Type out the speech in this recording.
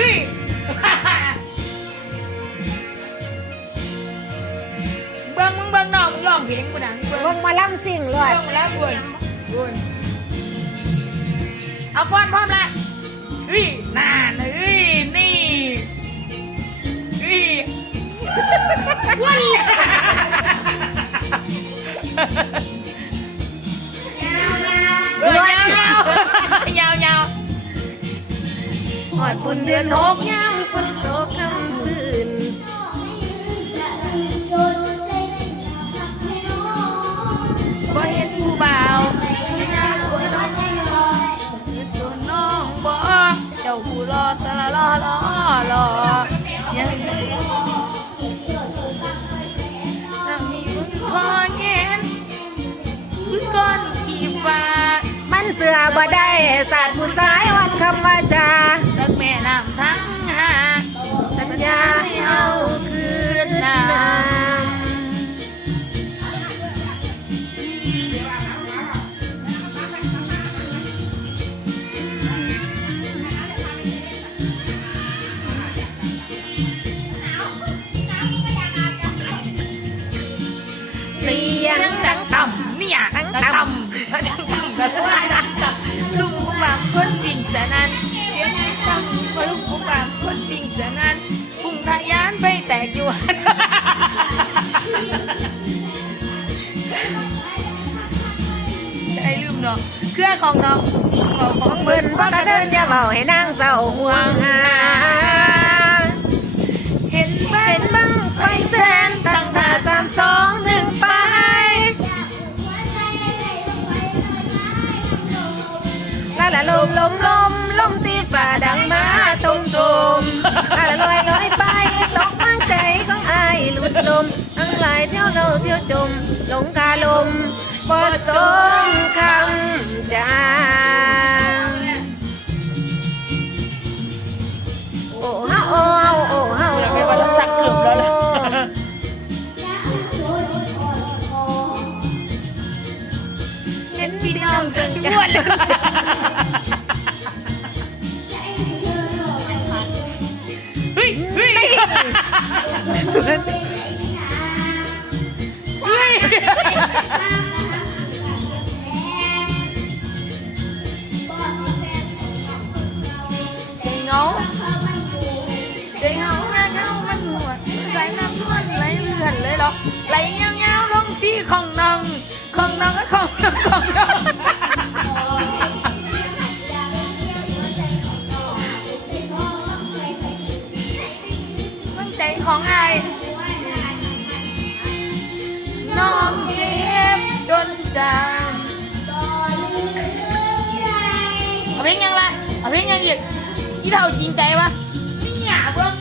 ฮ้ยเบิ้งมึงเบิ้งน้องมึงร้องเพลงกูนะมึงเบิ้งเบิ่งหมาล่ำสิ่งเลยเบิ้งมาแล้วบุญบุญเอาฟอนพร้อมละเฮ้ยน่าเฮ้ยนี่เฮ้ยว้า ดปุ่นเดือนหกยามฝนตกค่ำคืนบ่เห็นผู้บ่าวตัวน้องบ่เจ้าผู้รอตะลอรอรอยังถ้ามีมึงคอแงนคือก้อนขี้ฟ้ามันเสือบ่ได้ ศาสาดผู้สายวันคำว่าจาสักแม่น้ำทั้งหาสัญญาให้เฮาคืนน้เสียงยังดังต่ำเนี่ยดังต่ำดังต่ำก็ว่าดังต่ ลุงผู้บางคนวิ่งสนันเสียงดังต่ำก็ลุงผู้บางคนวิ่งสนันพุ่งทะยานไปแตกอยู่ไอ้ลืมเนาะเครื่องของน้องของของเบิ้นบ่กระเดินอย่าเบาให้นางเศร้าห่วงหา ลาละลมลมลมลมตีฝ่าดังมาตุมตุมลาละลอยลอยไปตกมาใจของอายหลุดลม ทั้งหลายเที่ยวเราเที่ยวจมหลงคาลมบ่สมคำจางโอ้เฮาโอ้เฮาโอ้เฮาเดี๋ยวไปวันละสักเกือบแล้วนะเห็นพี่น้องกันอ้วน เฮ้ยใจเหงาใจเหงาแม่เหงามันหัวสายน้ำนว เอาเพลงยังละเอาเพลงยังอีกอีเท่าจริงใจวะไม่อยากเบิ่ง